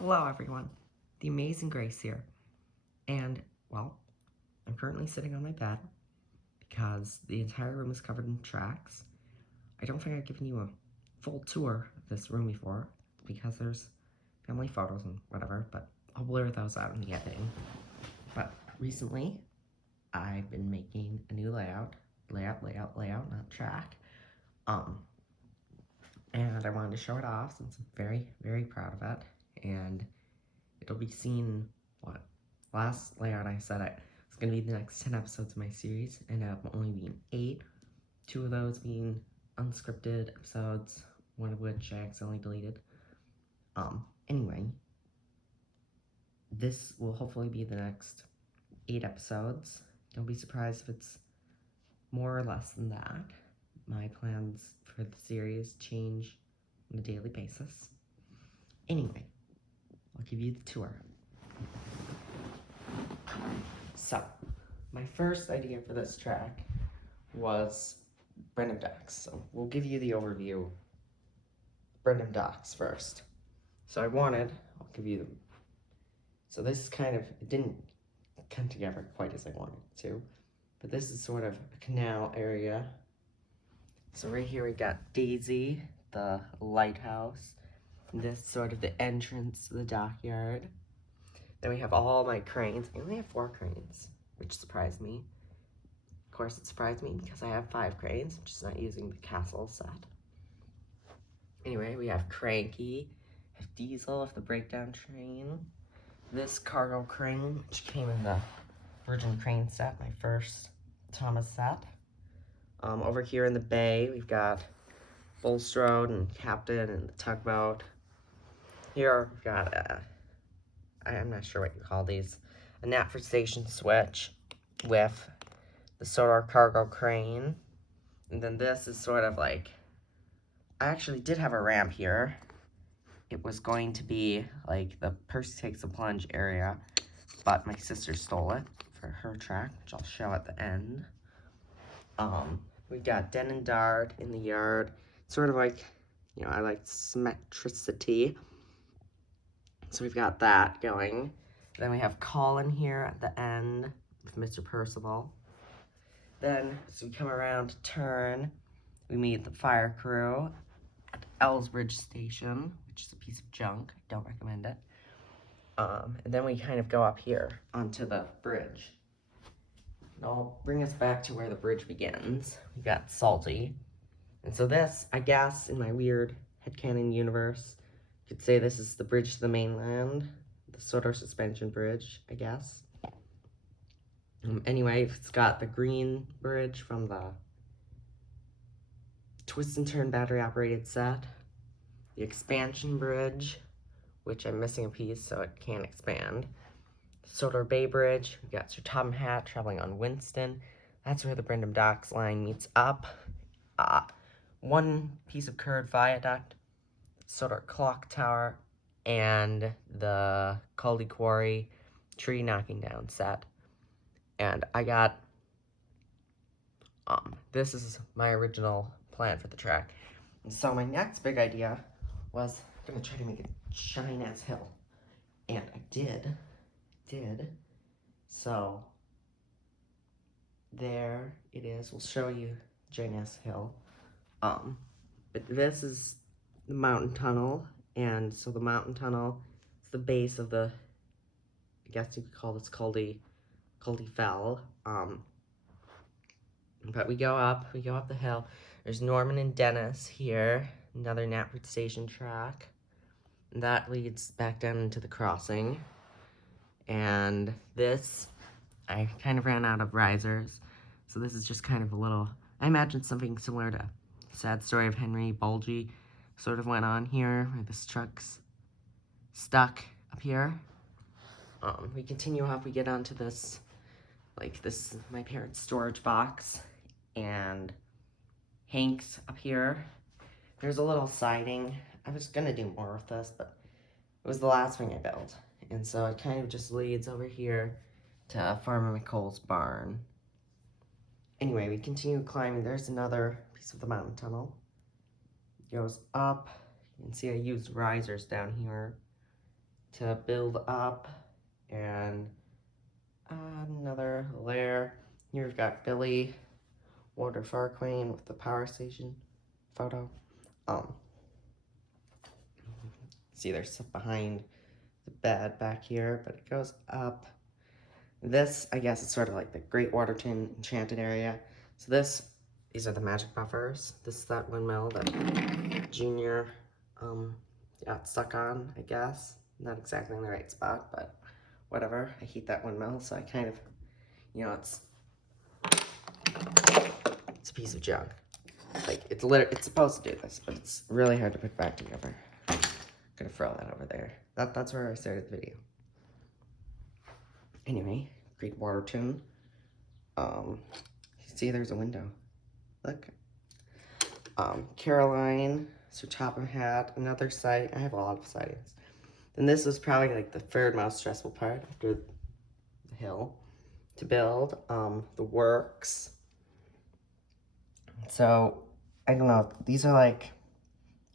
Hello everyone, the amazing Grace here, and, well, I'm currently sitting on my bed because the entire room is covered in tracks. I don't think I've given you a full tour of this room before because there's family photos and whatever, but I'll blur those out in the editing. But recently, I've been making a new layout, not track, and I wanted to show it off since I'm very, very proud of it, and it'll be seen, last layout I said it's going to be the next 10 episodes of my series, and I've only been 8, 2 of those being unscripted episodes, one of which I accidentally deleted. Anyway, this will hopefully be the next 8 episodes. Don't be surprised if it's more or less than that. My plans for the series change on a daily basis. Anyway, I'll give you the tour. So, my first idea for this track was Brandom docs. So we'll give you the overview. Brandom docs first. So I'll give you them. So this it didn't come together quite as I wanted it to, but this is sort of a canal area. So right here we got Daisy, the lighthouse. This sort of the entrance to the dockyard. Then we have all my cranes. I only have 4 cranes, which surprised me. Of course, it surprised me because I have 5 cranes. I'm just not using the castle set. Anyway, we have Cranky, we have Diesel of the breakdown train, this cargo crane, which came in the Virgin Crane set, my first Thomas set. Over here in the bay, we've got Bulstrode and Captain and the tugboat. Here, we've got I'm not sure what you call these, a Knapford Station switch with the Sodor cargo crane. And then this is sort of like, I actually did have a ramp here. It was going to be like the Percy Takes a Plunge area, but my sister stole it for her track, which I'll show at the end. We've got Den and Dart in the yard. Sort of like, I like symmetricity. So we've got that going. Then we have Colin here at the end with Mr. Percival. Then, as we come around to turn, we meet the fire crew at Ellsbridge Station, which is a piece of junk. I don't recommend it. And then we kind of go up here onto the bridge. And I'll bring us back to where the bridge begins. We've got Salty. And so this, I guess, in my weird headcanon universe, you could say this is the bridge to the mainland. The Sodor suspension bridge, I guess. Anyway, it's got the green bridge from the twist and turn battery operated set, the expansion bridge, which I'm missing a piece so it can't expand, Sodor Bay Bridge. We've got Sir Topham Hatt traveling on Winston. That's where the Brandom Docks line meets up. One piece of curved viaduct, Sodor Clock Tower, and the Quarry tree knocking down set. And I got, this is my original plan for the track. And so my next big idea was I'm gonna try to make a giant ass hill. And I did. So there it is. We'll show you giant ass hill. But this is the mountain tunnel, and so the mountain tunnel is the base of the, I guess you could call this Culdee Fell. But we go up the hill. There's Norman and Dennis here, another Knapford Station track. And that leads back down into the crossing. And this, I kind of ran out of risers, so this is just kind of a little, I imagine something similar to Sad Story of Henry Bulgy sort of went on here, where this truck's stuck up here. We continue up, we get onto this, this is my parents' storage box, and Hank's up here. There's a little siding. I was gonna do more with this, but it was the last thing I built. And so it kind of just leads over here to Farmer McColl's barn. Anyway, we continue climbing. There's another piece of the mountain tunnel. It goes up. You can see I used risers down here. to build up, and another layer. Here we've got Billy, Water Farquain with the power station photo. See, there's stuff behind the bed back here, but it goes up. This, I guess, is sort of like the Great Waterton Enchanted area. So these are the magic buffers. This is that windmill that Junior got stuck on, I guess. Not exactly in the right spot, but whatever. I hate that windmill, so I kind of, you know, it's a piece of junk. Like, it's supposed to do this, but it's really hard to put back together. I'm gonna throw that over there. That's where I started the video. Anyway, Great Waterton. See, there's a window. Look. Caroline, Sir Topham Hatt, another site. I have a lot of sightings. Then this was probably like the third most stressful part after the hill to build. The works. So, I don't know. These are like,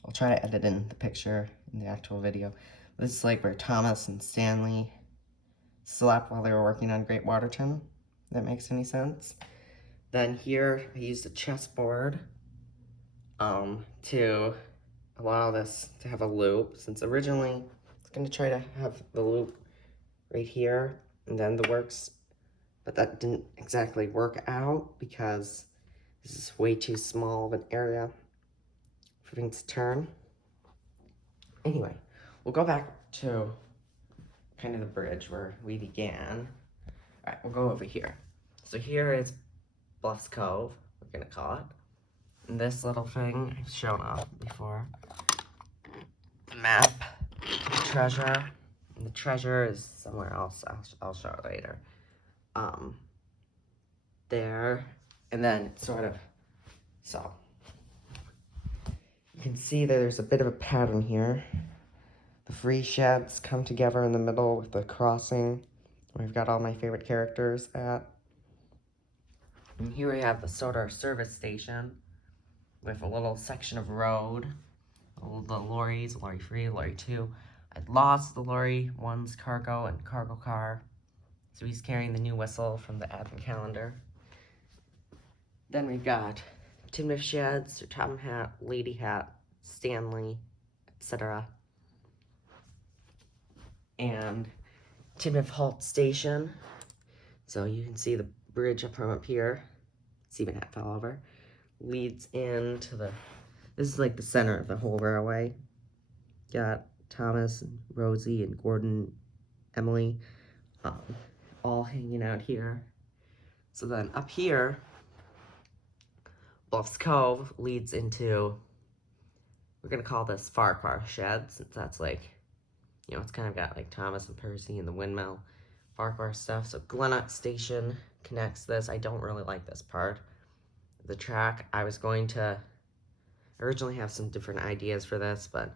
I'll try to edit in the picture in the actual video. This is like where Thomas and Stanley slept while they were working on Great Waterton. If that makes any sense. Then here, I used a chessboard to allow this to have a loop, since originally I was going to try to have the loop right here and then the works, but that didn't exactly work out because this is way too small of an area for things to turn. Anyway, we'll go back to kind of the bridge where we began. Alright, we'll go over here. So here is Bluffs Cove, we're gonna call it. And this little thing I've shown off before. The map, the treasure. And the treasure is somewhere else. I'll show it later. There, and then it's sort of, so you can see there's a bit of a pattern here. The free sheds come together in the middle with the crossing where I've got all my favorite characters at. And here we have the sort of service station with a little section of road. The lorries, lorry 3, lorry 2. I lost the lorry 1's cargo and cargo car. So he's carrying the new whistle from the advent calendar. Then we've got Timothy Sheds, Sir Topham Hatt, Lady Hat, Stanley, etc. And Timothy Halt Station. So you can see the bridge up from up here. Stephen Hat fell over. Leads into the, this is like the center of the whole railway. Got Thomas and Rosie and Gordon, Emily, all hanging out here. So then up here, Bluffs Cove leads into, we're gonna call this Farquhar Shed, since that's like, you know, it's kind of got like Thomas and Percy and the windmill, Farquhar stuff. So Glennock Station connects this. I don't really like this part. The track, I was going to originally have some different ideas for this, but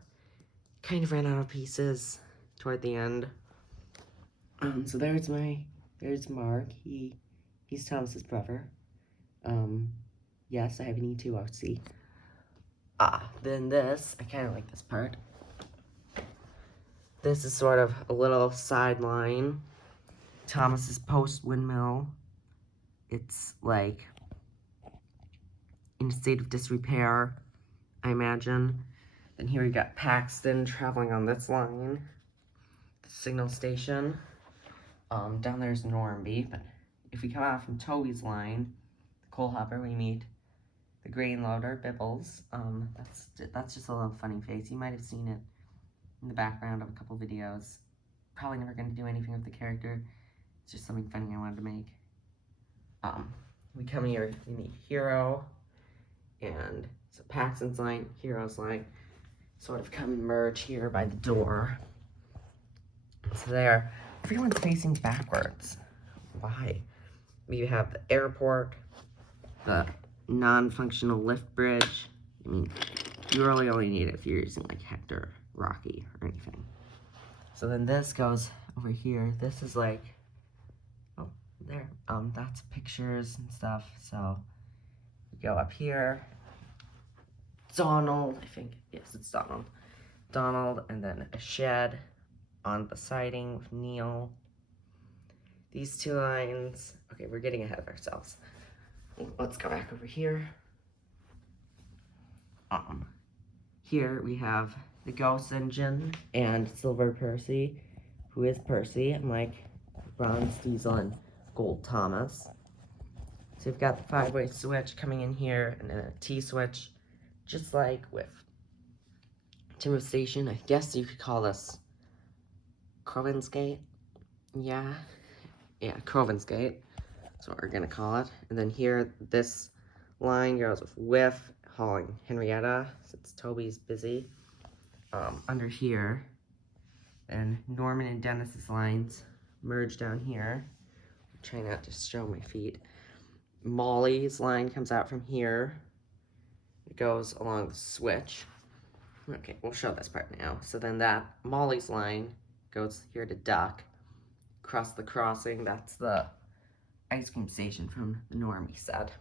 kind of ran out of pieces toward the end. So there's Mark. He's Thomas's brother. Yes, I have an E2OC. Then this, I kind of like this part. This is sort of a little sideline. Thomas's post windmill. It's like in a state of disrepair, I imagine. And here we got Paxton traveling on this line. The signal station. Down there's Normanby, but if we come out from Toby's line, the coal hopper, we meet the grain loader, Bibbles. That's just a little funny face. You might have seen it in the background of a couple videos. Probably never going to do anything with the character. It's just something funny I wanted to make. We come here, we meet Hero, and so Paxton's line, Hero's line, sort of come and merge here by the door. So there, everyone's facing backwards. Why? We have the airport, the non-functional lift bridge. I mean, you really only need it if you're using like Hector, Rocky, or anything. So then this goes over here. This is like, oh, there. That's pictures and stuff. So we go up here. Donald, I think, yes, it's Donald. Donald, and then a shed. on the siding with Neil. These two lines, okay, we're getting ahead of ourselves. Let's go back over here. Here we have the Ghost Engine and Silver Percy, who is Percy, and like Bronze Diesel and Gold Thomas. So we've got the 5-way switch coming in here, and then a T-switch, just like with Timber Station. I guess you could call this Crovan's Gate. Yeah, Crovan's Gate. That's what we're gonna call it. And then here, this line goes with Whiff, hauling Henrietta, since Toby's busy. Under here, and Norman and Dennis's lines merge down here. I'm trying not to show my feet. Molly's line comes out from here. It goes along the switch. Okay, we'll show this part now. So then that Molly's line goes here to Duck. Across the crossing, that's the ice cream station from the Normie set.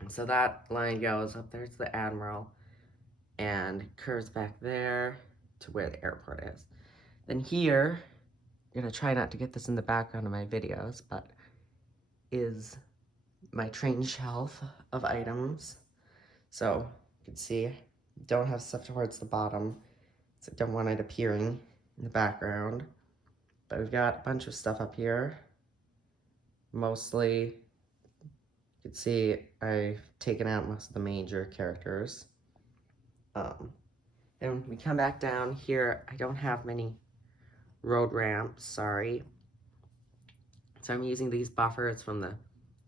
And so that line goes up there to the Admiral and curves back there to where the airport is. Then here, I'm gonna try not to get this in the background of my videos, but is my train shelf of items. So you can see, don't have stuff towards the bottom, so I don't want it appearing in the background. But we've got a bunch of stuff up here. Mostly, you can see I've taken out most of the major characters. Then we come back down here. I don't have many road ramps, sorry. So I'm using these buffers from the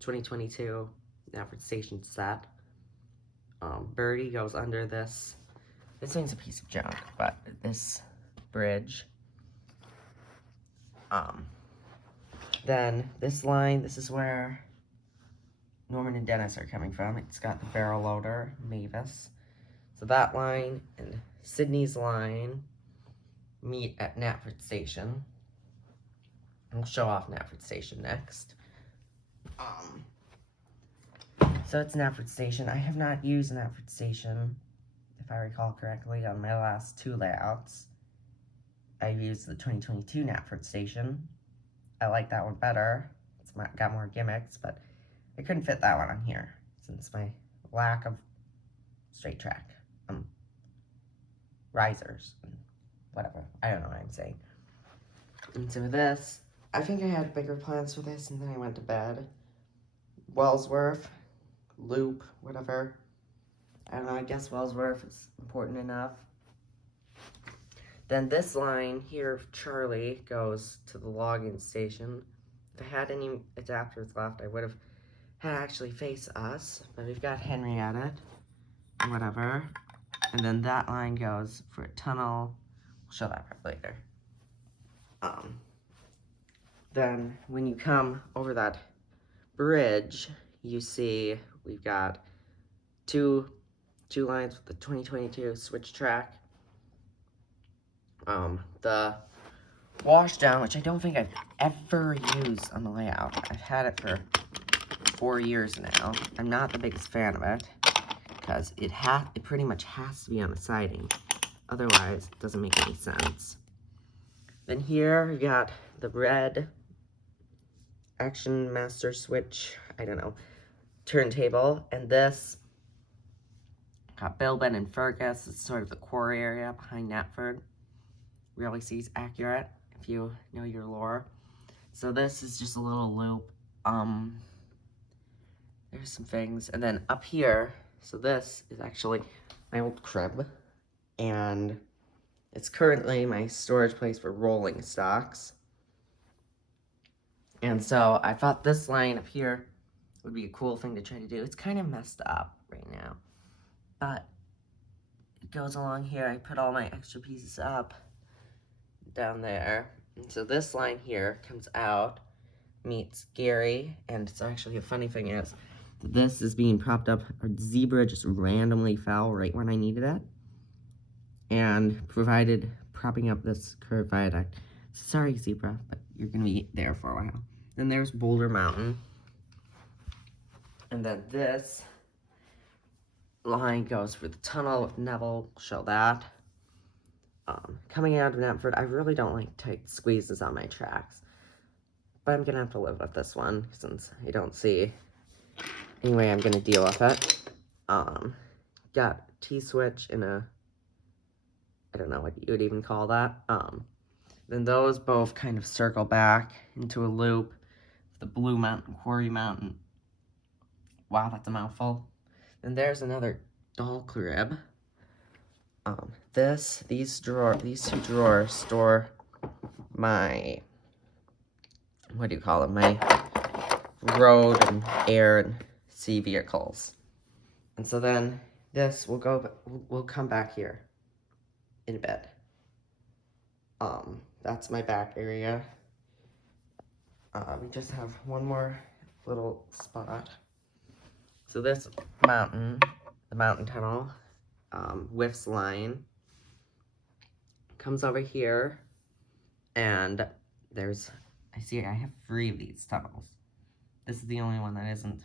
2022 Nafford Station set. Birdie goes under this. This thing's a piece of junk, but this bridge. Then this line, this is where Norman and Dennis are coming from. It's got the barrel loader, Mavis. So that line and Sydney's line meet at Nafford Station. We'll show off Nafford Station next. So it's Nafford Station. I have not used Nafford Station, if I recall correctly, on my last two layouts. I've used the 2022 Nafford Station. I like that one better. It's got more gimmicks, but I couldn't fit that one on here since my lack of straight track, risers, and whatever. I don't know what I'm saying. And so this, I think I had bigger plans for this, and then I went to bed. Wellsworth, Loop, whatever. I don't know, I guess Wellsworth is important enough. Then this line here of Charlie goes to the login station. If I had any adapters left, I would have had actually face us, but we've got Henrietta, whatever. And then that line goes for a tunnel. We'll show that part later. Then when you come over that bridge, you see we've got two lines with the 2022 switch track. The washdown, which I don't think I've ever used on the layout. I've had it for 4 years now. I'm not the biggest fan of it because it pretty much has to be on the siding. Otherwise, it doesn't make any sense. Then here we got the red Action Master Switch, I don't know, turntable, and this got Bilbin and Fergus. It's sort of the Quarry area behind Knapford. Really seems accurate if you know your lore. So this is just a little loop. There's some things, and then up here, so this is actually my old crib, and it's currently my storage place for rolling stocks. And so I thought this line up here would be a cool thing to try to do. It's kind of messed up right now, but it goes along here. I put all my extra pieces up down there. And so this line here comes out, meets Gary, and so actually a funny thing is, this is being propped up. Our zebra just randomly fell right when I needed it, and provided propping up this curved viaduct. Sorry, zebra, but you're gonna be there for a while. Then there's Boulder Mountain, and then this line goes for the tunnel with Neville. Show that. Coming out of Netford, I really don't like tight squeezes on my tracks. But I'm gonna have to live with this one since I don't see any way I'm gonna deal with it. Got T-switch in a, I don't know what you would even call that. Then those both kind of circle back into a loop. The Blue Mountain, Quarry Mountain. Wow, that's a mouthful. Then there's another doll crib. These two drawers store my, what do you call it? My road and air and sea vehicles. And so then this will come back here in a bit. That's my back area. We just have one more little spot. So this mountain, the mountain tunnel, whiffs line, comes over here, and there's, I have 3 of these tunnels. This is the only one that isn't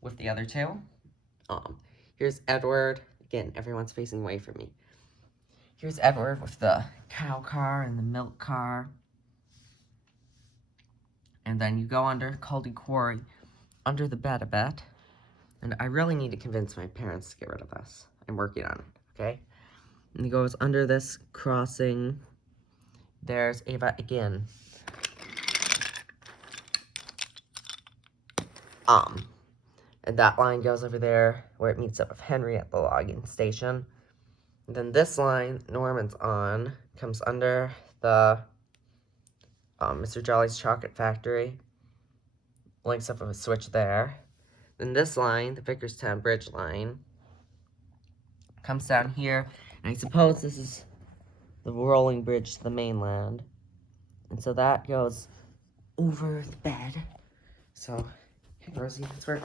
with the other 2. Here's Edward. Again, everyone's facing away from me. Here's Edward with the cow car and the milk car. And then you go under, called Quarry, under the bed a bit. And I really need to convince my parents to get rid of this. I'm working on it, okay? And it goes under this crossing. There's Ava again. And that line goes over there where it meets up with Henry at the logging station. And then this line, Norman's on, comes under the Mr. Jolly's Chocolate Factory. Links up with a switch there. Then this line, the Vicarstown Bridge line, comes down here. And I suppose this is the rolling bridge to the mainland. And so that goes over the bed. So, hey Rosie, that's where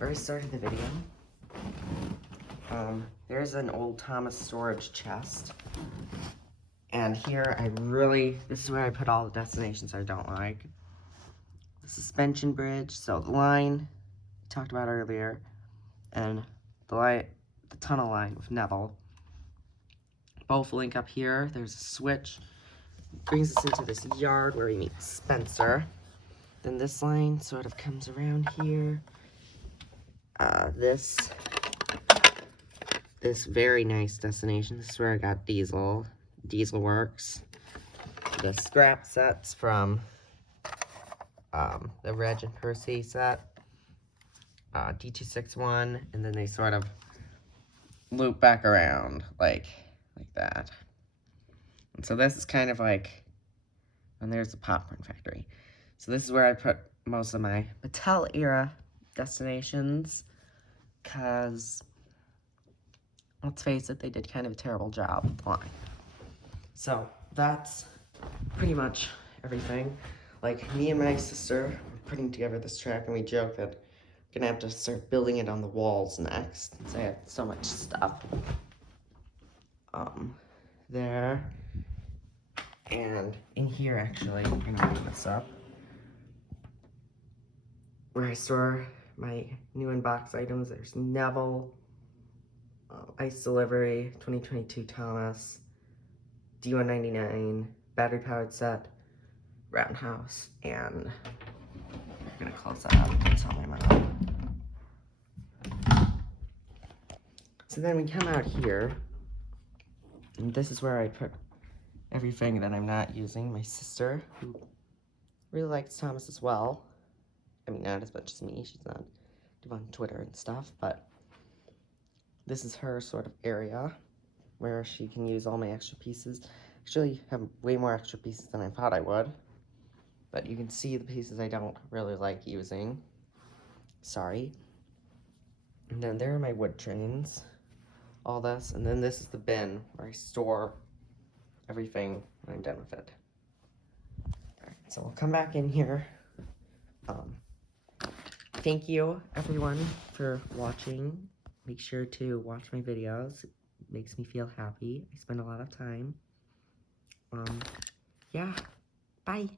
I started the video. There's an old Thomas storage chest. And here this is where I put all the destinations I don't like. The suspension bridge, so the line we talked about earlier, and the tunnel line with Neville. Both link up here. There's a switch. Brings us into this yard where we meet Spencer. Then this line sort of comes around here. This very nice destination. This is where I got Diesel Works. The scrap sets from the Reg and Percy set. D261, and then they sort of loop back around like that. And so this is kind of like, and there's the popcorn factory. So this is where I put most of my Mattel era destinations, because let's face it, they did kind of a terrible job with the line. So that's pretty much everything. Like, me and my sister were putting together this track, and we joked that we're gonna have to start building it on the walls next, since I have so much stuff. There. And in here, actually, I'm gonna open this up, where I store my new in-box items. There's Neville, Ice Delivery, 2022 Thomas, D199, battery-powered set, Roundhouse, and I'm gonna close that up and tell my mom. So then we come out here, and this is where I put everything that I'm not using. My sister, who really likes Thomas as well. I mean, not as much as me. She's not on Twitter and stuff, but this is her sort of area where she can use all my extra pieces. Actually, I have way more extra pieces than I thought I would, but you can see the pieces I don't really like using. Sorry. And then there are my wood trains, all this, and then this is the bin where I store everything when I'm done with it. Alright, so we'll come back in here. Thank you, everyone, for watching. Make sure to watch my videos. It makes me feel happy. I spend a lot of time. Yeah, bye.